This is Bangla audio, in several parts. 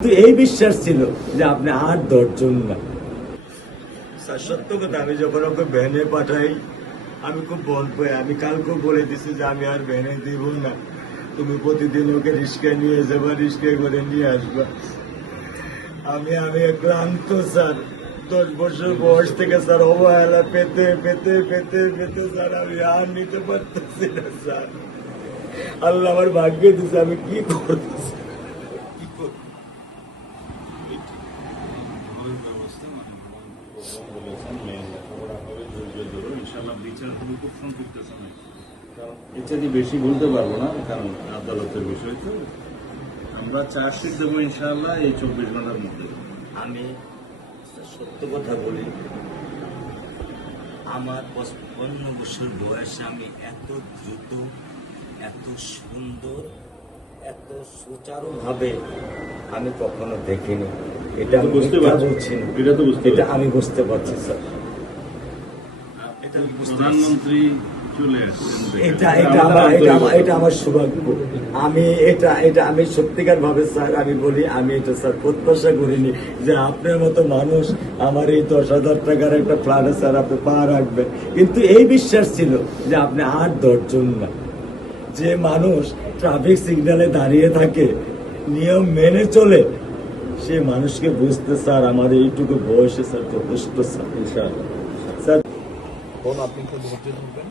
কিন্তু এই বিশ্বাস ছিল যে আপনি আর 10 জন না। স্যার সত্য কথা, আমি যখন ওকে ভ্যানে পাঠাই আমি খুব বল পাই। আমি কালকেও বলে দিছি যে আমি আর ভ্যানে দিব না, তুমি প্রতিদিন ওকে রিস্কায় নিয়ে যাবা, রিস্কায় করে নিয়ে আসবা। আমি ক্লান্ত স্যার। 10 বছর বয়স থেকে স্যার অবহেলা পেতে পেতে পেতে পেতে স্যার আমি আর নিতে পারতেছি না স্যার। আল্লাহ আমার ভাগ্যে দিছে, আমি কি করতেছি। বেশি বলতে পারবো না, কারণ আদালতের বিষয় তো। আমরা চার্জশিট দেবো ইনশাআল্লাহ এই 24 ঘন্টার মধ্যে। আমি সত্য কথা বলি, আমার 55 বছর বয়সে আমি এত দ্রুত, এত সুন্দর, এত সুচারুভাবে আমি কখনো দেখিনি। এটা আমি বুঝতে পারছি না, এটা আমি বুঝতে পারছি স্যার। প্রধানমন্ত্রী চলে আসছেন, এটা আমার সৌভাগ্য। আমি সত্যিকার ভাবে স্যার আমি বলি, আমি এটা স্যার প্রত্যাশা করিনি যে আপনার মতো মানুষ আমার এই 10,000 টাকার একটা ফ্ল্যাটে স্যার আপনি পা রাখবেন। কিন্তু এই বিশ্বাস ছিল যে আপনি আর 10 জন না। যে মানুষ ট্রাফিক সিগন্যালে দাঁড়িয়ে থাকে, নিয়ম মেনে চলে, সে মানুষকে বুঝতে স্যার আমার এইটুকু বয়সে স্যার যথেষ্ট স্যার। স্যার আপনি একটু ধৈর্য ধরবেন।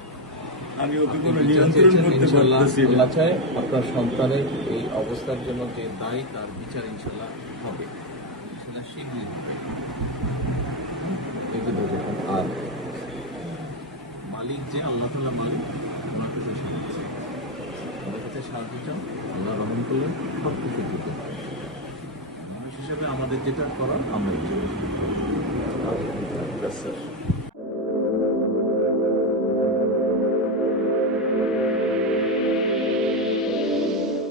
আমি ওকে কোনো নিয়ন্ত্রণ করতে পারতেছি না। আল্লাহ চায় আপনার সন্তানের এই অবস্থার জন্য যে দায়ী, তার বিচার ইনশাল্লাহ হবে, ইনশাল্লাহ শীঘ্রই হবে। আর মালিক যে আল্লাহ তাআলা মালিক, ওনার কাছে সাহায্য চাই, ওনার কাছে সাহায্য চাও, আল্লাহ রহম করলেন সব কিছু দিতে পারে। মানুষ হিসেবে আমাদের যেটা করার আমরা স্যার